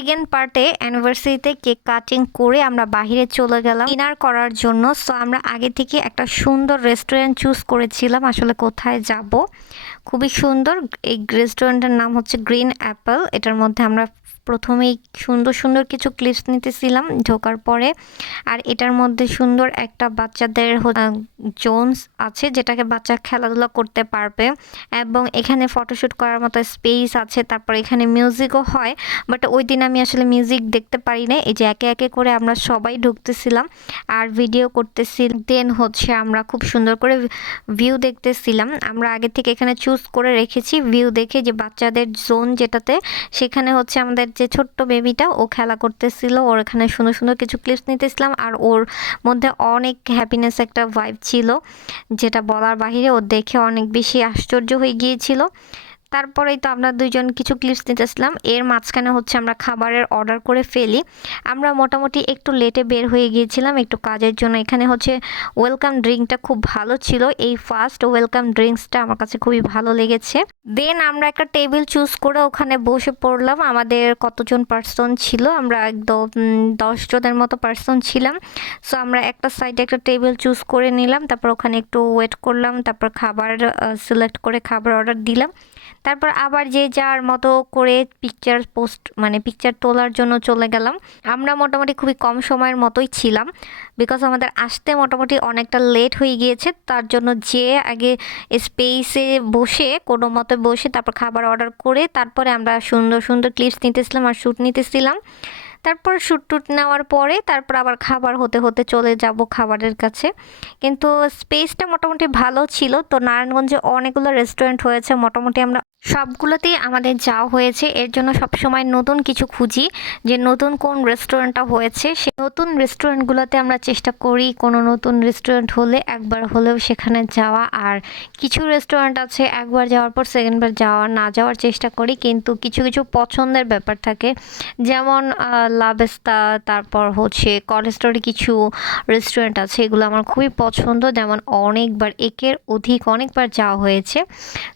Second পার্টে অ্যানিভার্সারিতে cake cutting করে আমরা বাহিরে চলে গেলাম ডিনার করার জন্য। সো আমরা আগে থেকে একটা সুন্দর রেস্টুরেন্ট চুজ করেছিলাম আসলে কোথায় যাব। খুবই সুন্দর এই রেস্টুরেন্টের নাম হচ্ছে গ্রিন অ্যাপেল। এটার মধ্যে আমরা প্রথমেই সুন্দর সুন্দর কিছু ক্লিপস নিতেছিলাম ঢোকার পরে। আর এটার মধ্যে সুন্দর একটা বাচ্চাদের জোনস আছে যেটাকে বাচ্চা খেলাধুলা করতে পারবে, এবং এখানে ফটোশ্যুট করার মতো স্পেস আছে। তারপর এখানে মিউজিকও হয়, বাট ওই দিন আমি আসলে মিউজিক দেখতে পারি না। এই যে একে একে করে আমরা সবাই ঢুকতেছিলাম আর ভিডিও করতেছি, দেন হচ্ছে আমরা খুব সুন্দর করে ভিউ দেখতেছিলাম। আমরা আগে থেকে এখানে চুজ করে রেখেছি ভিউ দেখে যে বাচ্চাদের জোন যেটাতে, সেখানে হচ্ছে আমাদের যে ছোট্ট বেবিটা ও খেলা করতেছিল, ওর এখানে সুন্দর সুন্দর কিছু ক্লিপস নিতেছিলাম। আর ওর মধ্যে অনেক হ্যাপিনেস একটা ভাইব ছিল যেটা বলার বাহিরে, ও দেখে অনেক বেশি আশ্চর্য হয়ে গিয়েছিল। তারপরেই তো আমরা দুইজন কিছু ক্লিপস নিতেছিলাম। এর মাঝখানে হচ্ছে আমরা খাবারের অর্ডার করে ফেলি। আমরা মোটামুটি একটু লেটে বের হয়ে গিয়েছিলাম একটু কাজের জন্য। এখানে হচ্ছে ওয়েলকাম ড্রিঙ্কটা খুব ভালো ছিল, এই ফার্স্ট ওয়েলকাম ড্রিঙ্কসটা আমার কাছে খুবই ভালো লেগেছে। দেন আমরা একটা টেবিল চুজ করে ওখানে বসে পড়লাম। আমাদের কতজন পার্সন ছিল, আমরা একদম 10 জনের মতো পার্সন ছিলাম। সো আমরা একটা সাইডে একটা টেবিল চুজ করে নিলাম, তারপর ওখানে একটু ওয়েট করলাম, তারপর খাবার সিলেক্ট করে খাবার অর্ডার দিলাম। তারপর আবার যে যার মতো করে পিকচার পোস্ট মানে পিকচার তোলার জন্য চলে গেলাম। আমরা মোটামুটি খুবই কম সময়ের মতোই ছিলাম, বিকজ আমাদের আসতে মোটামুটি অনেকটা লেট হয়ে গিয়েছে। তার জন্য যে আগে স্পেসে বসে কোনো মতে বসে তারপর খাবার অর্ডার করে তারপরে আমরা সুন্দর সুন্দর ক্লিপস নিতেছিলাম আর শ্যুট নিতেছিলাম। তারপর শ্যুট টুট নেওয়ার পরে তারপর আবার খাবার হতে হতে চলে যাব খাবারের কাছে। কিন্তু স্পেসটা মোটামুটি ভালো ছিল। তো নারায়ণগঞ্জে অনেকগুলো রেস্টুরেন্ট হয়েছে, মোটামুটি আমরা সবগুলোতেই আমাদের যাওয়া হয়েছে। এর জন্য সবসময় নতুন কিছু খুঁজি যে নতুন কোন রেস্টুরেন্টটা হয়েছে। সে নতুন রেস্টুরেন্টগুলোতে আমরা চেষ্টা করি কোনো নতুন রেস্টুরেন্ট হলে একবার হলেও সেখানে যাওয়া। আর কিছু রেস্টুরেন্ট আছে একবার যাওয়ার পর সেকেন্ডবার যাওয়া না যাওয়ার চেষ্টা করি, কিন্তু কিছু কিছু পছন্দের ব্যাপার থাকে, যেমন লাবেস্তা, তারপর হচ্ছে কলেস্টোরে কিছু রেস্টুরেন্ট আছে এগুলো আমার খুবই পছন্দ, যেমন অনেকবার একের অধিক অনেকবার যাওয়া হয়েছে।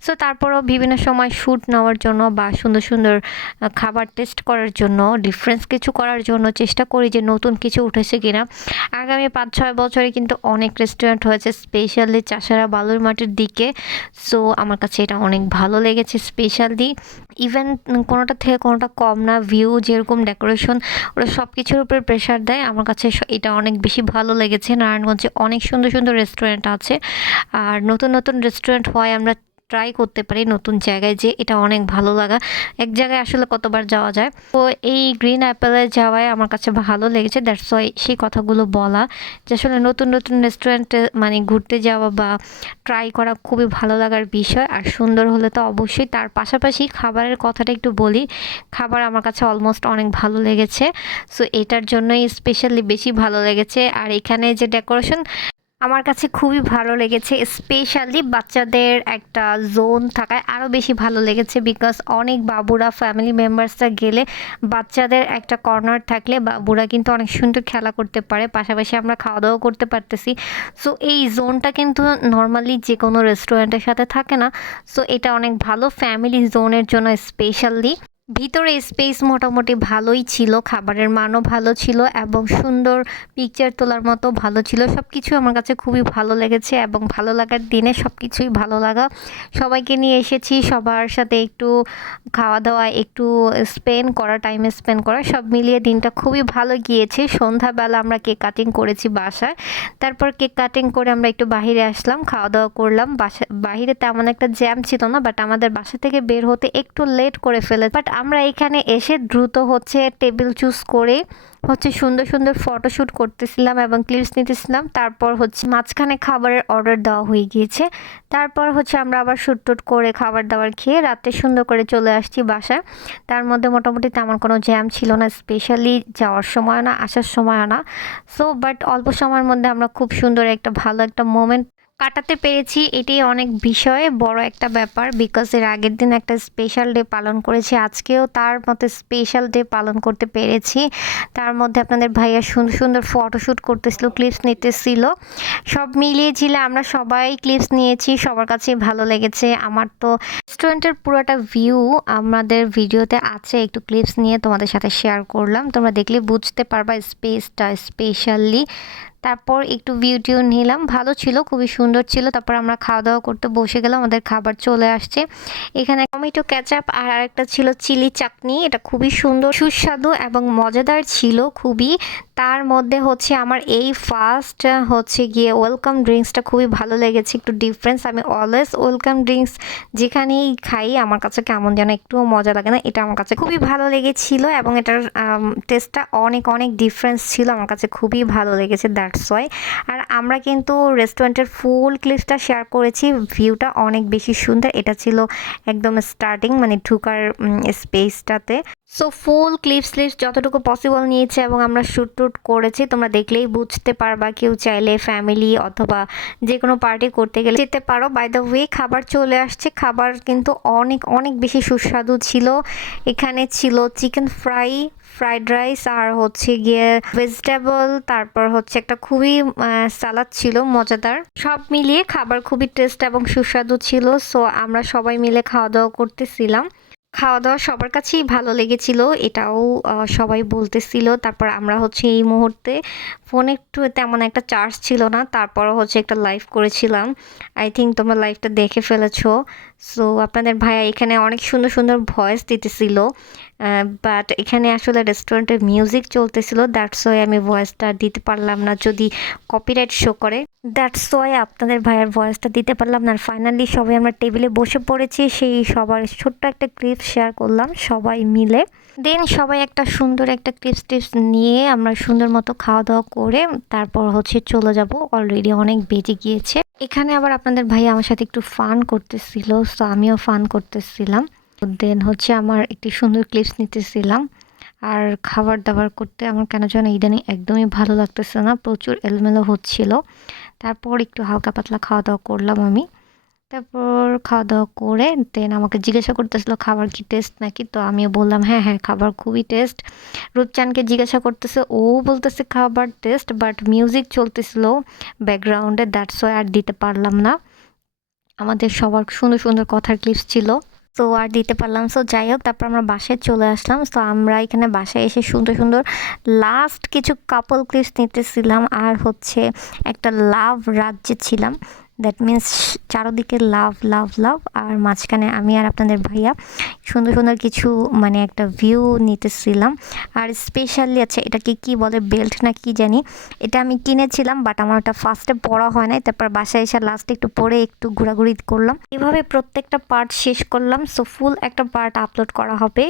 সো তারপরও বিভিন্ন সময় শ্যুট নেওয়ার জন্য বা সুন্দর সুন্দর খাবার টেস্ট করার জন্য ডিফারেন্স কিছু করার জন্য চেষ্টা করি যে নতুন কিছু উঠেছে কিনা। আগামী 5-6 বছরে কিন্তু অনেক রেস্টুরেন্ট হয়েছে, স্পেশালি চাষারা বালুর মাটির দিকে। সো আমার কাছে এটা অনেক ভালো লেগেছে, স্পেশালি ইভেন কোনোটা থেকে কোনোটা কম না। ভিউ যেরকম ডেকোরেশন ওরা সব কিছুর উপরে প্রেশার দেয়। আমার কাছে এটা অনেক বেশি ভালো লেগেছে। নারায়ণগঞ্জে অনেক সুন্দর সুন্দর রেস্টুরেন্ট আছে, আর নতুন নতুন রেস্টুরেন্ট হয় আমরা ট্রাই করতে পারি নতুন জায়গায়, যে এটা অনেক ভালো লাগা। এক জায়গায় আসলে কতবার যাওয়া যায়। তো এই গ্রিন অ্যাপেলে যাওয়ায় আমার কাছে ভালো লেগেছে, দ্যাটস ওয়াই সেই কথাগুলো বলা যে আসলে নতুন নতুন রেস্টুরেন্টে মানে ঘুরতে যাওয়া বা ট্রাই করা খুবই ভালো লাগার বিষয়। আর সুন্দর হলে তো অবশ্যই। তার পাশাপাশি খাবারের কথাটা একটু বলি, খাবার আমার কাছে অলমোস্ট অনেক ভালো লেগেছে। সো এটার জন্যই স্পেশালি বেশি ভালো লেগেছে। আর এখানে যে ডেকোরেশন আমার কাছে খুবই ভালো লেগেছে, স্পেশালি বাচ্চাদের একটা জোন থাকায় আরও বেশি ভালো লেগেছে। বিকজ অনেক বাবুরা ফ্যামিলি মেম্বার্সরা গেলে বাচ্চাদের একটা কর্নার থাকলে বাবুরা কিন্তু অনেক সুন্দর খেলা করতে পারে, পাশাপাশি আমরা খাওয়া দাওয়া করতে পারতেছি। সো এই জোনটা কিন্তু নর্মালি যে কোনো রেস্টুরেন্টের সাথে থাকে না। সো এটা অনেক ভালো ফ্যামিলি জোনের জন্য স্পেশালি। ভিতরে স্পেস মোটামুটি ভালোই ছিল, খাবারের মানও ভালো ছিল এবং সুন্দর পিকচার তোলার মতো ভালো ছিল। সব কিছু আমার কাছে খুবই ভালো লেগেছে এবং ভালো লাগার দিনে সব কিছুই ভালো লাগা। সবাইকে নিয়ে এসেছি, সবার সাথে একটু খাওয়া দাওয়া, একটু টাইম স্পেন্ড করা, সব মিলিয়ে দিনটা খুবই ভালো গিয়েছে। সন্ধ্যাবেলা আমরা কেক কাটিং করেছি বাসায়। তারপর কেক কাটিং করে আমরা একটু বাহিরে আসলাম, খাওয়া দাওয়া করলাম। বাহিরে তেমন একটা জ্যাম ছিল না, বাট আমাদের বাসা থেকে বের হতে একটু লেট করে ফেলে। বাট আমরা এখানে এসে দ্রুত হচ্ছে টেবিল চুজ করে হচ্ছে সুন্দর সুন্দর ফটোশ্যুট করতেছিলাম এবং ক্লিপস নিতেছিলাম। তারপর হচ্ছে মাঝখানে খাবারের অর্ডার দেওয়া হয়ে গিয়েছে। তারপর হচ্ছে আমরা আবার শ্যুট টুট করে খাবার দাবার খেয়ে রাতে সুন্দর করে চলে আসছি বাসায়। তার মধ্যে মোটামুটি তেমন কোনো জ্যাম ছিল না, স্পেশালি যাওয়ার সময় না আসার সময় না। সো বাট অল্প সময়ের মধ্যে আমরা খুব সুন্দর একটা ভালো একটা মোমেন্ট কাটাতে পেরেছি, এটাই অনেক বিষয়ে বড় একটা ব্যাপার। বিকজ এর আগের দিন একটা স্পেশাল ডে পালন করেছি, আজকেও তার মতো স্পেশাল ডে পালন করতে পেরেছি। তার মধ্যে আপনাদের ভাইয়া সুন্দর সুন্দর ফটোশ্যুট করতেছিল, ক্লিপস নিতেছিল, সব মিলিয়ে ঝিলে আমরা সবাই ক্লিপস নিয়েছি, সবার কাছে ভালো লেগেছে। আমার তো রেস্টুরেন্টের পুরোটা ভিউ আমাদের ভিডিওতে আছে, একটু ক্লিপস নিয়ে তোমাদের সাথে শেয়ার করলাম, তোমরা দেখলে বুঝতে পারবা স্পেসটা স্পেশালি। তারপর একটু ভিডিও নিলাম, ভালো ছিল, খুবই সুন্দর ছিল। তারপর আমরা খাওয়া দাওয়া করতে বসে গেলাম, আমাদের খাবার চলে আসছে। এখানে টমেটো কেচাপ আর আরেকটা ছিল চিলি চাটনি, এটা খুবই সুন্দর সুস্বাদু এবং মজাদার ছিল খুবই। তার মধ্যে হচ্ছে আমার এই ফার্স্ট হচ্ছে গিয়ে ওয়েলকাম ড্রিঙ্কসটা খুবই ভালো লেগেছে, একটু ডিফারেন্স। আমি অলওয়েজ ওয়েলকাম ড্রিঙ্কস যেখানেই খাই আমার কাছে কেমন যেন একটুও মজা লাগে না, এটা আমার কাছে খুবই ভালো লেগেছিল এবং এটার টেস্টটা অনেক অনেক ডিফারেন্স ছিল, আমার কাছে খুবই ভালো লেগেছে, দ্যাটস ওয়াই। আর আমরা কিন্তু রেস্টুরেন্টের ফুল ক্লিপসটা শেয়ার করেছি, ভিউটা অনেক বেশি সুন্দর। এটা ছিল একদম স্টার্টিং মানে ঢুকার স্পেসটাতে। সো ফুল ক্লিপস যতটুকু পসিবল নিয়েছে এবং আমরা শ্যুট টুট করেছি, তোমরা দেখলেই বুঝতে পারবা। কেউ চাইলে ফ্যামিলি অথবা যে কোনো পার্টি করতে গেলে যেতে পারো। বাই দ্য ওয়ে খাবার চলে আসছে, খাবার কিন্তু অনেক অনেক বেশি সুস্বাদু ছিল। এখানে ছিল চিকেন ফ্রাই, ফ্রাইড রাইস আর হচ্ছে গিয়ে ভেজিটেবল, তারপর হচ্ছে একটা খুবই সালাদ ছিল মজাদার। সব মিলিয়ে খাবার খুবই টেস্ট এবং সুস্বাদু ছিল। সো আমরা সবাই মিলে খাওয়া দাওয়া করতেছিলাম, খাওয়া দাওয়া সবার কাছেই ভালো লেগেছিল, এটাও সবাই বলতেছিল। তারপর আমরা হচ্ছে এই মুহূর্তে ফোনে একটু তেমন একটা চার্জ ছিল না, তারপরও হচ্ছে একটা লাইভ করেছিলাম। আই থিঙ্ক তোমরা লাইভটা দেখে ফেলেছো। সো আপনাদের ভাইয়া এখানে অনেক সুন্দর সুন্দর ভয়েস দিতেছিল, বাট এখানে আসলে রেস্টুরেন্টের মিউজিক চলতেছিল, দ্যাটস ওয়াই আমি ভয়েসটা দিতে পারলাম না, যদি কপিরাইট শো করে, দ্যাটস ওয়াই আপনাদের ভাইয়ার ভয়েসটা দিতে পারলাম না। আর ফাইনালি সবাই আমরা টেবিলে বসে পড়েছি, সেই সবার ছোট্ট একটা ক্লিপ শেয়ার করলাম সবাই মিলে। দেন সবাই একটা সুন্দর একটা টিপস নিয়ে আমরা সুন্দর মতো খাওয়া দাওয়া করে তারপর হচ্ছে চলে যাব, অলরেডি অনেক বেজে গিয়েছে। এখানে আবার আপনাদের ভাই আমার সাথে একটু ফান করতেছিল, সো আমিও ফান করতেছিলাম। দেন হচ্ছে আমার একটি সুন্দর ক্লিপস নিতেছিলাম। আর খাবার দাবার করতে আমার কেন যেন ইদানিং একদমই ভালো লাগতেছে না, প্রচুর এলোমেলো হচ্ছিল। তারপর একটু হালকা পাতলা খাওয়া দাওয়া করলাম আমি। তারপর খাওয়া দাওয়া করে দেন আমাকে জিজ্ঞাসা করতেছিল খাবার কি টেস্ট নাকি, তো আমিও বললাম হ্যাঁ হ্যাঁ খাবার খুবই টেস্ট। রূপচানকে জিজ্ঞাসা করতেছে, ও বলতেছে খাবার টেস্ট, বাট মিউজিক চলতেছিল ব্যাকগ্রাউন্ডে, দ্যাটস ওয়াই আর দিতে পারলাম না। আমাদের সবার সুন্দর সুন্দর কথার ক্লিপস ছিল, তো আর দিতে পারলাম। সো যাই হোক, তারপর আমরা বাসায় চলে আসলাম। তো আমরা এখানে বাসায় এসে সুন্দর সুন্দর লাস্ট কিছু কাপল ক্লিপস নিতেছিলাম, আর হচ্ছে একটা লাভ রাজ্যে ছিলাম, দ্যাট মিন্স চারোদিকে লাভ লাভ লাভ, আর মাঝখানে আমি আর আপনাদের ভাইয়া সুন্দর সুন্দর কিছু মানে একটা ভিউ নিতেছিলাম। আর স্পেশালি আচ্ছা এটাকে কি বলে, বেল্ট না কি জানি, এটা আমি কিনেছিলাম, বাট আমার ওটা ফার্স্টে পরা হয় নাই, তারপর বাসায় এসে লাস্টে একটু পরে একটু ঘোরাঘুরি করলাম। এভাবে প্রত্যেকটা পার্ট শেষ করলাম। সো ফুল একটা পার্ট আপলোড করা হবে।